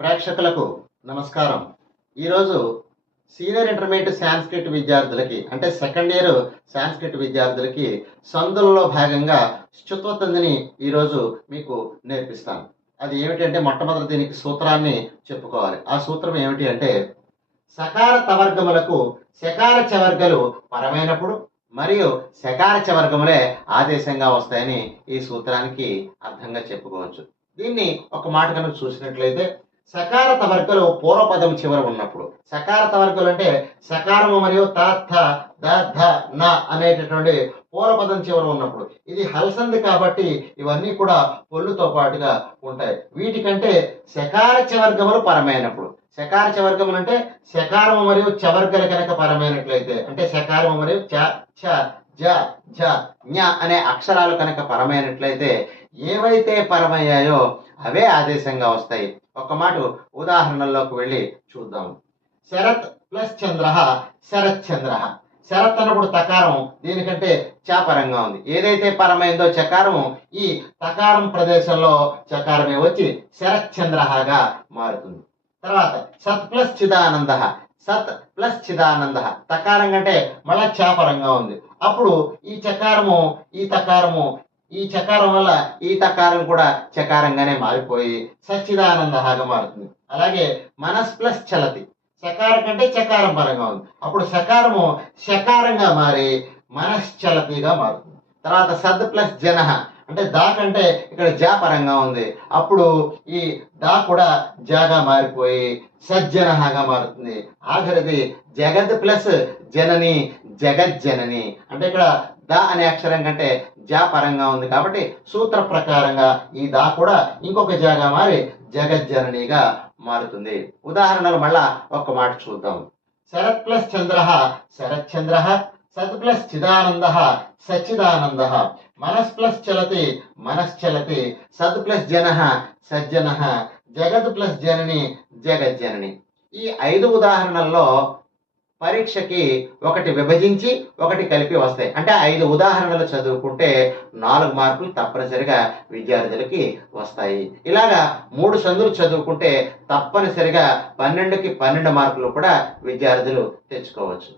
ప్రేక్షకులకు నమస్కారం. ఈరోజు సీనియర్ ఇంటర్మీడియట్ సాంస్క్రిట్ విద్యార్థులకి అంటే సెకండ్ ఇయర్ సాంస్క్రిట్ విద్యార్థులకి సందులలో భాగంగా శ్చుత్వతందిని ఈరోజు మీకు నేర్పిస్తాను. అది ఏమిటంటే మొట్టమొదటి దీనికి సూత్రాన్ని చెప్పుకోవాలి. ఆ సూత్రం ఏమిటి అంటే సకార తవర్గములకు శకార చవర్గలు పరమైనప్పుడు మరియు శకార చవర్గములే ఆదేశంగా వస్తాయని ఈ సూత్రానికి అర్థంగా చెప్పుకోవచ్చు. దీన్ని ఒక మాట కనుక చూసినట్లయితే సకార తవర్గలు పూర్వపదం చివర ఉన్నప్పుడు, సకార తవర్గలు అంటే సకారము మరియు త థ ద ధ న అనేటటువంటి పూర్వపదం చివర ఉన్నప్పుడు, ఇది హల్సంది కాబట్టి ఇవన్నీ కూడా పొల్లుతో పాటుగా ఉంటాయి. వీటికంటే శకార చవర్గములు పరమైనప్పుడు, శకార చవర్గములు అంటే శకారము మరియు చవర్గలు కనుక పరమైనట్లయితే, అంటే శకారము మరియు చ ఛ జ ఝ ఞ అనే అక్షరాలు కనుక పరమైనట్లయితే ఏవైతే పరమయ్యాయో అవే ఆదేశంగా వస్తాయి. ఒక మాట ఉదాహరణల్లోకి వెళ్ళి చూద్దాం. శరత్ ప్లస్ చంద్ర శరత్ చంద్ర. శరత్ అన్నప్పుడు తకారం, దీనికంటే చాపరంగా ఉంది. ఏదైతే పరమైందో చకారము, ఈ తకారం ప్రదేశంలో చకారమే వచ్చి శరత్ చంద్రగా మారుతుంది. తర్వాత సత్ ప్లస్ చిదానంద, సత్ ప్లస్ చిదానంద. తకారం కంటే మళ్ళా చాపరంగా ఉంది. అప్పుడు ఈ చకారము ఈ తకారము, ఈ చకారం వల్ల ఈ తకారం కూడా చకారంగానే మారిపోయి సచ్చిదానందగా మారుతుంది. అలాగే మనస్ ప్లస్ చలతి, సకారం కంటే చకారం పరంగా ఉంది. అప్పుడు సకారము శకారంగా మారి మనశ్చలతిగా మారుతుంది. తర్వాత సద్ ప్లస్ జన, అంటే దా కంటే ఇక్కడ జా పరంగా ఉంది. అప్పుడు ఈ దా కూడా జాగా మారిపోయి సజ్జనగా మారుతుంది. ఆఖరిది జగద్ ప్లస్ జనని జగజ్జనని, అంటే ఇక్కడ దా అనే అక్షరం కంటే జా పరంగా ఉంది కాబట్టి సూత్ర ప్రకారంగా ఈ దా కూడా ఇంకొక జాగా మారి జగజ్జననిగా మారుతుంది. ఉదాహరణలు మళ్ళా ఒక్క మాట చూద్దాం. శరత్ ప్లస్ చంద్ర శరత్ చంద్ర, సత్ ప్లస్ చిదానంద సచ్చిదానంద, మనస్ ప్లస్ చలతి మనశ్చలతి, సత్ ప్లస్ జన సజ్జన, జగత్ ప్లస్ జనని జగజ్జనని. ఈ 5 ఉదాహరణల్లో పరీక్షకి ఒకటి విభజించి ఒకటి కలిపి వస్తాయి. అంటే 5 ఉదాహరణలు చదువుకుంటే 4 మార్కులు తప్పనిసరిగా విద్యార్థులకి వస్తాయి. ఇలాగా 3 సందులు చదువుకుంటే తప్పనిసరిగా 12కి 12 మార్కులు కూడా విద్యార్థులు తెచ్చుకోవచ్చు.